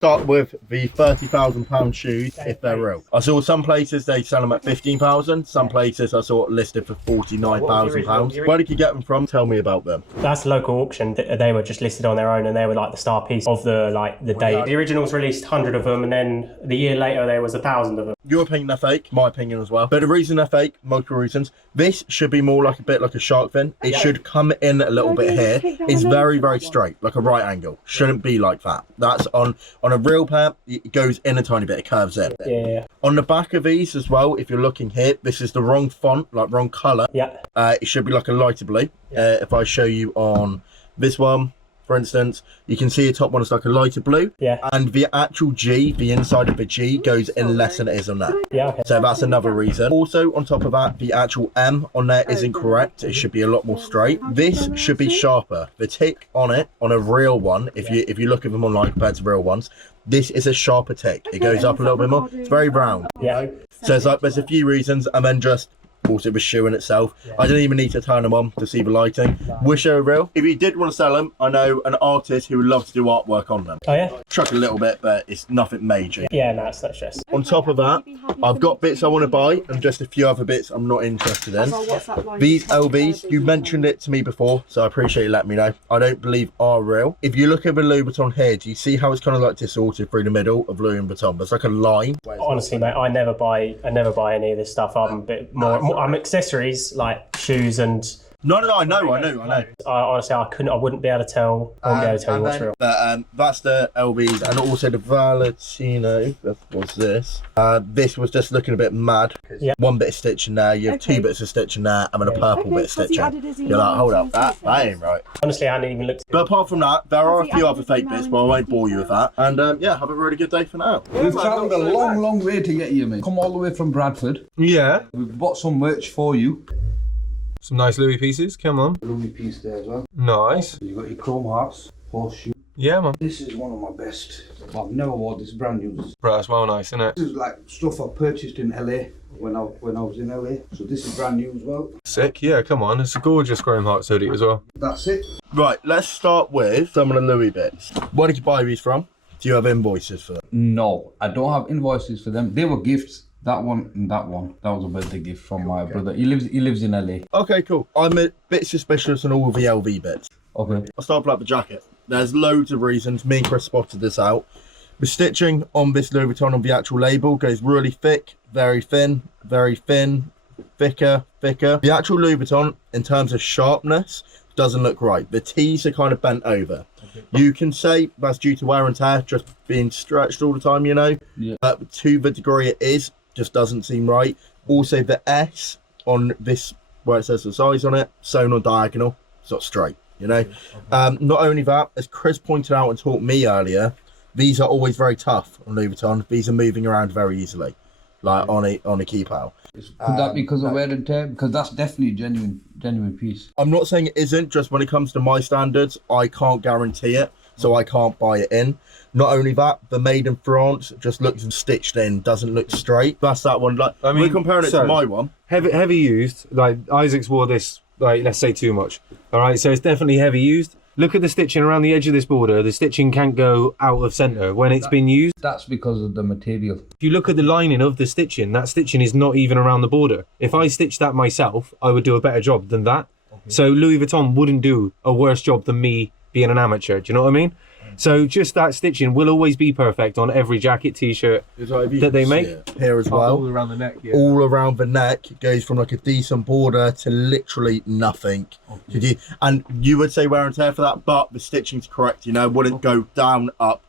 Start with the £30,000 shoes if they're real. I saw some places they sell them at 15,000. Some places I saw it listed for £49,000. Where did you get them from? Tell me about them. That's a local auction. They were just listed on their own, and they were like the star piece of the day. The originals released 100 of them, and then the year later there was 1,000 of them. Your opinion they're fake, my opinion as well. But the reason they're fake, multiple reasons. This should be more like a bit like a shark fin. It should come in a little bit here. It's very, very straight, like a right angle. Shouldn't be like that. That's on a real pair, it goes in a tiny bit, it curves in. Yeah. On the back of these as well, if you're looking here, this is the wrong font, like wrong colour. Yeah. It should be like a lighter blue. If I show you on this one, for instance, you can see the top one is like a lighter blue. Yeah. And the actual G, the inside of the G goes in less than it is on that. Yeah, okay. So that's another reason. Also, on top of that, the actual M on there isn't correct. It should be a lot more straight. This should be sharper. The tick on it, on a real one, if you look at them online compared to real ones, this is a sharper tick. It goes up a little bit more. It's very brown. Yeah. So it's like there's a few reasons, and then just also the shoe in itself. I didn't even need to turn them on to see the lighting. Wish they were real. If you did want to sell them, I know an artist who would love to do artwork on them. Oh yeah? Chuck a little bit, but it's nothing major. Yeah, no, it's not stress. On top of that, I've got bits I want to buy and just a few other bits I'm not interested in. These LVs, you mentioned it to me before, so I appreciate you letting me know. I don't believe are real. If you look at the Louis Vuitton here, do you see how it's kind of like distorted through the middle of Louis Vuitton? There's like a line. Honestly, mate, I never buy any of this stuff. I'm a bit more I'm accessories like shoes and. No, I know. Honestly, I wouldn't be able to tell. I wouldn't be able to tell you what's real. But that's the LVs, and also the Valentino. What's this? This was just looking a bit mad. Yeah. One bit of stitching there, you have two bits of stitching there, and then a purple bit of stitching. You're like, hold up, that ain't right. Honestly, I hadn't even looked. But apart from that, there are a few other fake bits, but I won't bore you with that. And yeah, have a really good day for now. We've travelled a long way to get here, mate. Come all the way from Bradford. Yeah. We've bought some merch for you. Some nice Louis pieces, come on. Louis piece there as well. Nice. You got your chrome hearts, horseshoe. Yeah, man. This is one of my best. I've never worn this, brand new. Bro, that's well nice, isn't it? This is like stuff I purchased in LA when I was in LA. So this is brand new as well. Sick, yeah, come on. It's a gorgeous Chrome Hearts hoodie as well. That's it. Right, let's start with some of the Louis bits. Where did you buy these from? Do you have invoices for them? No, I don't have invoices for them. They were gifts. That one and that one. That was a birthday gift from my brother. He lives in LA. Okay, cool. I'm a bit suspicious on all the LV bits. Okay. I'll start with like the jacket. There's loads of reasons. Me and Chris spotted this out. The stitching on this Louis Vuitton on the actual label goes really thick, very thin, thicker. The actual Louis Vuitton, in terms of sharpness, doesn't look right. The T's are kind of bent over. You can say that's due to wear and tear, just being stretched all the time, you know. Yeah. But to the degree it is, just doesn't seem right. Also, the S on this, where it says the size on it, sewn on diagonal, it's not straight, you know. Not only that, as Chris pointed out and taught me earlier, these are always very tough on Louis Vuitton. These are moving around very easily, like on a keep out. Could that be because of wear and tear? Because that's definitely a genuine piece. I'm not saying it isn't, just when it comes to my standards, I can't guarantee it, so I can't buy it in. Not only that, the made in France just looks stitched in, doesn't look straight. That's that one. Like, I mean, we're comparing it to my one. Heavy used, like Isaac's wore this, like let's say too much. All right, so it's definitely heavy used. Look at the stitching around the edge of this border. The stitching can't go out of centre when it's been used. That's because of the material. If you look at the lining of the stitching, that stitching is not even around the border. If I stitched that myself, I would do a better job than that. Okay. So Louis Vuitton wouldn't do a worse job than me being an amateur. Do you know what I mean? So just that stitching will always be perfect on every jacket, t-shirt that they make. Here as well. All around the neck, yeah. All around the neck. It goes from like a decent border to literally nothing. Okay. And you would say wear and tear for that, but the stitching's correct, you know, wouldn't go down, up,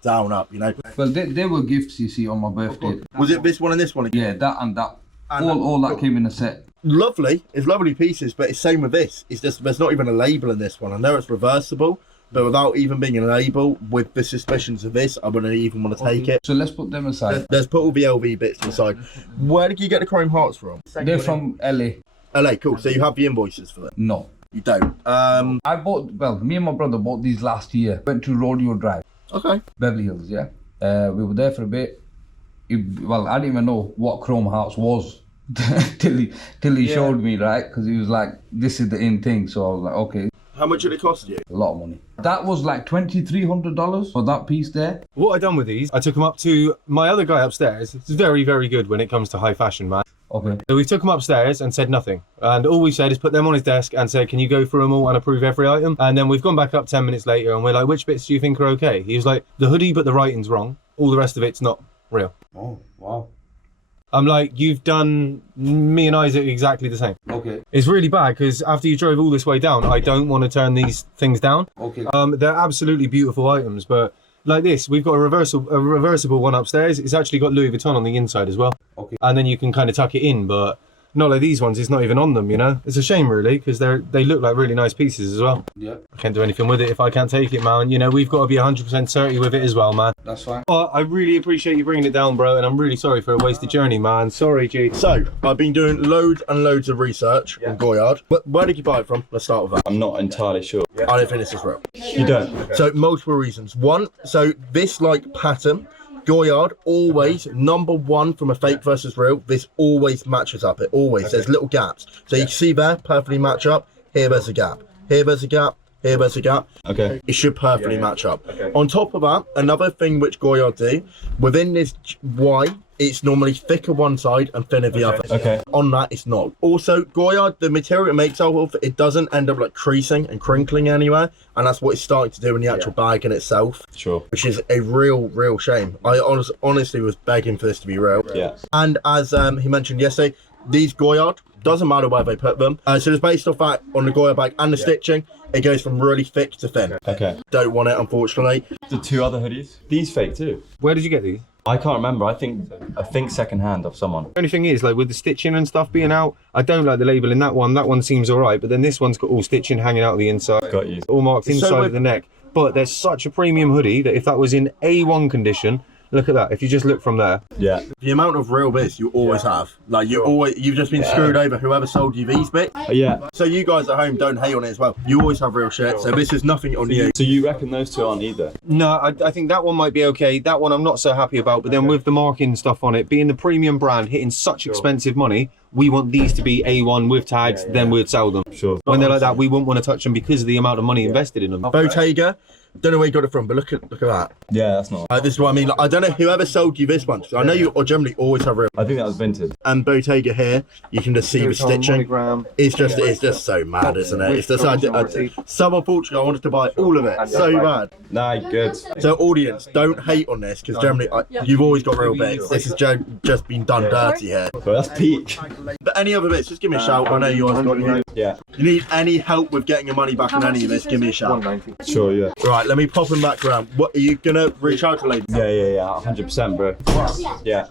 you know. Well, they were gifts, you see, on my birthday. Was it this one and this one again? Yeah, that and that. And all that came in a set. Lovely. It's lovely pieces, but it's same with this. It's just, there's not even a label in this one. I know it's reversible, but without even being a label, with the suspicions of this, I wouldn't even want to take it. So let's put them aside. Let's put all the LV bits aside. Where did you get the Chrome Hearts from? They're from LA. LA, cool. So you have the invoices for them? No. You don't? Me and my brother bought these last year. Went to Rodeo Drive. Okay. Beverly Hills, yeah. We were there for a bit. I didn't even know what Chrome Hearts was till he showed me, right? Because he was like, this is the in thing. So I was like, okay. How much did it cost you? A lot of money. That was like $2,300 for that piece there. What I done with these, I took them up to my other guy upstairs. It's very, very good when it comes to high fashion, man. Okay. So we took them upstairs and said nothing. And all we said is put them on his desk and said, can you go through them all and approve every item? And then we've gone back up 10 minutes later and we're like, which bits do you think are okay? He was like, the hoodie, but the writing's wrong. All the rest of it's not real. Oh, wow. I'm like, you've done me and Isaac exactly the same. Okay. It's really bad because after you drove all this way down, I don't want to turn these things down. Okay. They're absolutely beautiful items, but like this, we've got a reversible one upstairs. It's actually got Louis Vuitton on the inside as well. Okay. And then you can kind of tuck it in, but not like these ones. It's not even on them, you know. It's a shame, really, because they look like really nice pieces as well. Yeah. I can't do anything with it if I can't take it, man. You know, we've got to be 100% certain with it as well, man. That's fine. But I really appreciate you bringing it down, bro, and I'm really sorry for a wasted journey, man. Sorry, G. So, I've been doing loads and loads of research on Goyard. But where did you buy it from? Let's start with that. I'm not entirely sure. I don't think this is real. You don't? So, multiple reasons. One, so this like pattern, Goyard always #1 from a fake versus real. This always matches up. It always. There's little gaps. So you can see there, perfectly match up. Here there's a gap. Here there's a gap. Here there's a gap. Okay. It should perfectly match up. On top of that, another thing which Goyard do, within this Y, it's normally thicker one side and thinner the other. Okay. On that, it's not. Also, Goyard, the material it makes out of, it doesn't end up like creasing and crinkling anywhere, and that's what it's starting to do in the actual bag in itself. Sure. Which is a real shame. I honestly was begging for this to be real. Yeah. And as he mentioned yesterday, these Goyard, doesn't matter where they put them. So it's based off that on the Goyard bag and the stitching. It goes from really thick to thin. Okay. Don't want it, unfortunately. The two other hoodies? These fake too? Where did you get these? I can't remember. I think second hand of someone. The only thing is, like with the stitching and stuff being out, I don't like the label in that one. That one seems all right, but then this one's got all stitching hanging out the inside. Got you. All marked inside So of the neck. But there's such a premium hoodie that if that was in A1 condition, look at that. If you just look from there. Yeah. The amount of real bits you always have. Like you've just been screwed over whoever sold you these bits. Yeah. So you guys at home don't hate on it as well. You always have real shit. So this is nothing on you. So you reckon those two aren't either? No, I think that one might be okay. That one I'm not so happy about. But then with the marking stuff on it, being the premium brand, hitting such expensive money, we want these to be A1 with tags, then we'd sell them. Sure. When they're like that, we wouldn't want to touch them because of the amount of money invested in them. Bottega, don't know where you got it from, but look at that. Yeah, that's not. This is what I mean. Like, I don't know whoever sold you this one. I know you generally always have real. I think that was vintage. And Bottega here, you can just see the stitching. Monogram. It's just so mad, isn't it? It's just someone Portugal wanted to buy all of it. So bad. Nah, good. So audience, don't hate on this because generally you've always got real bits. This has just been done dirty here. Well, that's peak. But any other bits, just give me a shout. I know you guys got you. Yeah. You need any help with getting your money back on any of this, give me a shout. Sure, yeah. Right, let me pop him back around. What are you gonna reach out to ladies? Yeah, 100%, bro. Yeah.